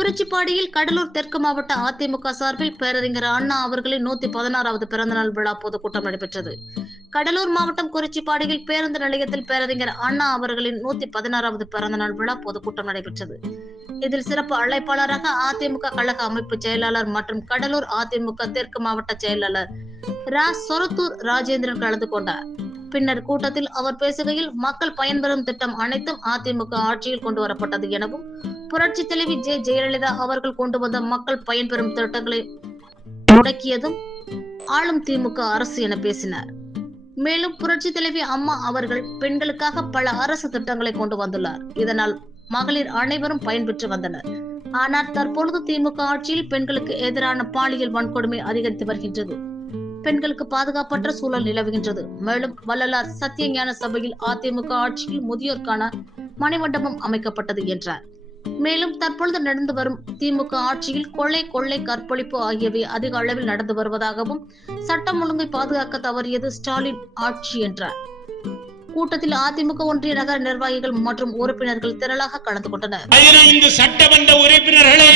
குறிச்சிப்பாடியில் கடலூர் தெற்கு மாவட்ட அதிமுக சார்பில் பேரறிஞர் அண்ணா அவர்களின் நூத்தி பதினாறாவது பிறந்தநாள் விழா பொதுக்கூட்டம் நடைபெற்றது. கடலூர் மாவட்டம் குறிச்சிப்பாடியில் பேருந்து நிலையத்தில் பேரறிஞர் அண்ணா அவர்களின் நூத்தி பதினாறாவது பிறந்தநாள் விழா பொதுக்கூட்டம் நடைபெற்றது. இதில் சிறப்பு அழைப்பாளராக அதிமுக கழக அமைப்பு செயலாளர் மற்றும் கடலூர் அதிமுக தெற்கு மாவட்ட செயலாளர் ரா. சொரத்தூர் ராஜேந்திரன் கலந்து கொண்டார். பின்னர் கூட்டத்தில் அவர் பேசுகையில் மக்கள் பயன்பெறும் திட்டம் அனைத்தும் அதிமுக ஆட்சியில் கொண்டு வரப்பட்டது எனவும் புரட்சி தலைவி ஜெ ஜெயலலிதா அவர்கள் கொண்டு வந்த மக்கள் பயன்பெறும் திட்டங்களை முடக்கியதும் ஆளும் திமுக அரசு என பேசினார். மேலும் புரட்சி தலைவி அம்மா அவர்கள் பெண்களுக்காக பல அரசு திட்டங்களை கொண்டு வந்துள்ளார். இதனால் மகளிர் அனைவரும் பயன்பெற்று வந்தனர். ஆனால் தற்பொழுது திமுக ஆட்சியில் பெண்களுக்கு எதிரான பாலியல் வன்கொடுமை அதிகரித்து வருகின்றது. பெண்களுக்கு பாதுகாப்பற்ற சூழல் நிலவுகின்றது. மேலும் வள்ளலார் சத்திய ஞான சபையில் அதிமுக ஆட்சியில் முதியோர்க்கான மணிமண்டபம் அமைக்கப்பட்டது என்றார். மேலும் தற்பொழுது நடந்து வரும் திமுக ஆட்சியில் கொள்ளை கொள்ளை கற்பழிப்பு ஆகியவை அதிக அளவில் நடந்து வருவதாகவும் சட்டம் ஒழுங்கை பாதுகாக்க தவறியது ஸ்டாலின் ஆட்சி என்றார். கூட்டத்தில் அதிமுக ஒன்றிய நகர நிர்வாகிகள் மற்றும் உறுப்பினர்கள் திரளாக கலந்து கொண்டனர். பதினைந்து சட்டமன்ற உறுப்பினர்களை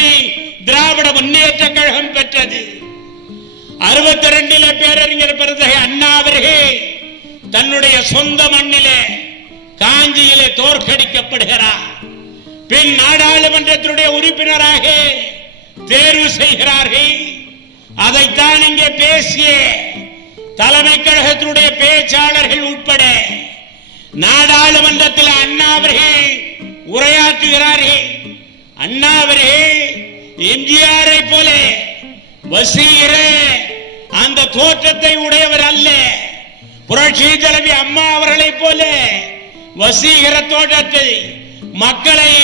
திராவிட முன்னேற்ற கழகம் பெற்றது. அறுபத்தி ரெண்டிலே பேரறிஞர் பிறந்தகை அண்ணா அவர்கள் தன்னுடைய சொந்த மண்ணிலே காஞ்சியிலே தோற்கடிக்கப்படுகிறார். பின் நாடாளுமன்றத்தினுடைய உறுப்பினராக தேர்வு செய்கிறார்கள். அதைத்தான் இங்கே பேசிய தலைமை கழகத்தினுடைய பேச்சாளர்கள் உட்பட நாடாளுமன்றத்தில் அண்ணா அவர்கள் உரையாற்றுகிறார்கள். அண்ணா அவர்கள் எம்ஜிஆரை போல வசீகர அந்த தோற்றத்தை உடையவர் அல்ல. புரட்சி தலைவி அம்மா அவர்களை போல வசீகர தோற்றத்தை மக்களை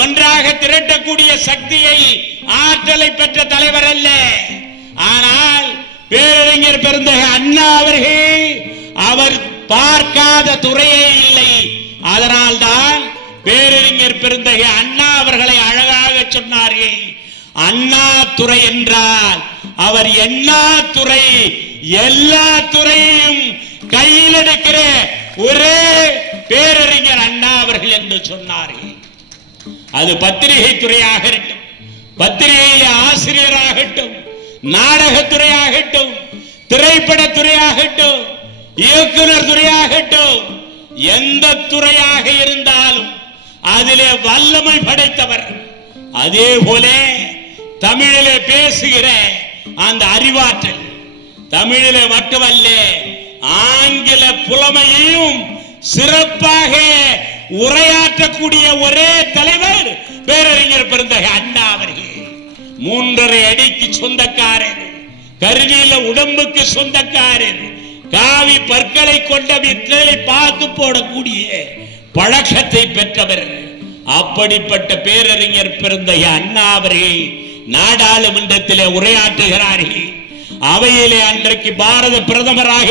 ஒன்றாக திரட்டக்கூடிய சக்தியை ஆற்றலை பெற்ற தலைவர் அல்ல. ஆனால் பேரறிஞர் பெருந்தக அண்ணா அவர்கள் அவர் பார்க்காத துறையே இல்லை. அதனால்தான் பேரறிஞர் பெருந்தகை அண்ணா அவர்களை அழகாக சொன்னார்கள். அண்ணா துறை என்றால் அவர் எல்லா துறை எல்லா துறையையும் கையில் எடுக்கிற ஒரே பேரறிஞர் அண்ணா அவர்கள் என்று சொன்னார்கள் அது பத்திரிகை துறையாக இருக்கட்டும் பத்திரிகையில ஆசிரியராகட்டும் நாடகத்துறையாகட்டும் திரைப்படத்துறையாகட்டும் இயக்குனர் துறையாகட்டும் எந்த துறையாக இருந்தாலும் அதிலே வல்லமை படைத்தவர். அதே போல தமிழிலே பேசுகிற அந்த அறிவாற்றல் தமிழிலே மட்டுமல்ல ஆங்கில புலமையையும் சிறப்பாக உரையாற்றக்கூடிய ஒரே தலைவர் பேரறிஞர் பிறந்தக அண்ணா அவர்கள். மூன்றரை அடிக்கு சொந்தக்காரர் கருவியில உடம்புக்கு சொந்தக்காரர் காவி பற்களை கொண்ட விற்களை பார்த்து போடக்கூடிய பழக்கத்தை பெற்றவர். அப்படிப்பட்ட பேரறிஞர் பிறந்த அண்ணா அவர்கள் நாடாளுமன்றத்திலே உரையாற்றுகிறார்கள். அவையிலே அன்றைக்கு பாரத பிரதமராக